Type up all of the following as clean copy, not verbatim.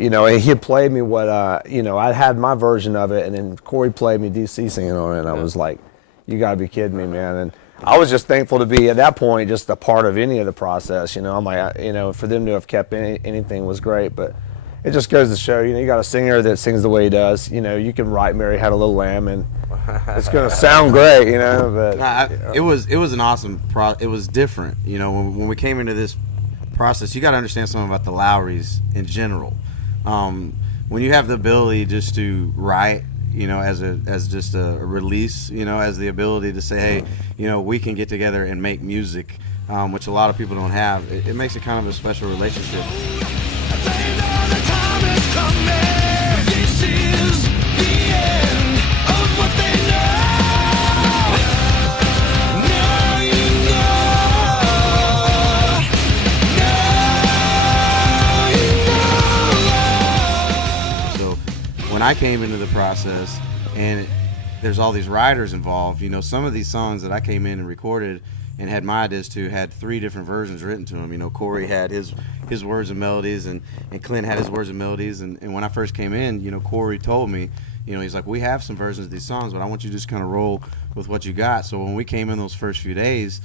you know, he had played me what, you know, I had my version of it, and then Corey played me DC singing on it, and I was like, you got to be kidding me, man. And I was just thankful to be, at that point, just a part of any of the process, you know. I'm like, you know, for them to have kept anything was great, but it just goes to show, you know, you got a singer that sings the way he does. You know, you can write Mary Had a Little Lamb, and it's going to sound great, you know. But it was an awesome it was different, you know. When we came into this process, you got to understand something about the Lowrys in general. When you have the ability just to write, you know, as just a release, you know, as the ability to say, hey, you know, we can get together and make music, which a lot of people don't have. It makes it kind of a special relationship. When I came into the process, and there's all these writers involved, you know, some of these songs that I came in and recorded and had my ideas to had 3 different versions written to them. You know, Corey had his words and melodies, and Clint had his words and melodies. And when I first came in, you know, Corey told me, you know, he's like, we have some versions of these songs, but I want you to just kind of roll with what you got. So when we came in those first few days,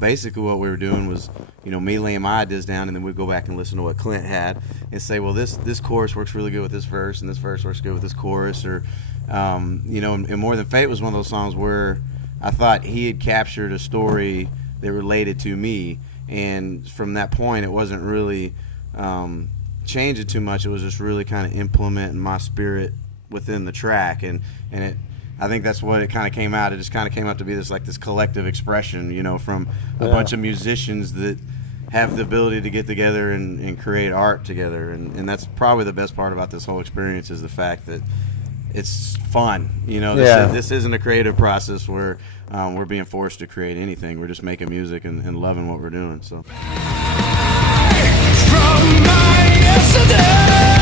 basically what we were doing was, you know, me laying my ideas down, and then we'd go back and listen to what Clint had and say, well, this chorus works really good with this verse, and this verse works good with this chorus. Or, you know, and More Than Fate was one of those songs where I thought he had captured a story that related to me, and from that point it wasn't really changing too much. It was just really kind of implementing my spirit within the track, and it, I think that's what it kind of came out. It just kind of came out to be this collective expression, you know, from a bunch of musicians that have the ability to get together and create art together. And that's probably the best part about this whole experience, is the fact that it's fun. You know, this isn't a creative process where we're being forced to create anything. We're just making music and loving what we're doing. So. From my yesterday.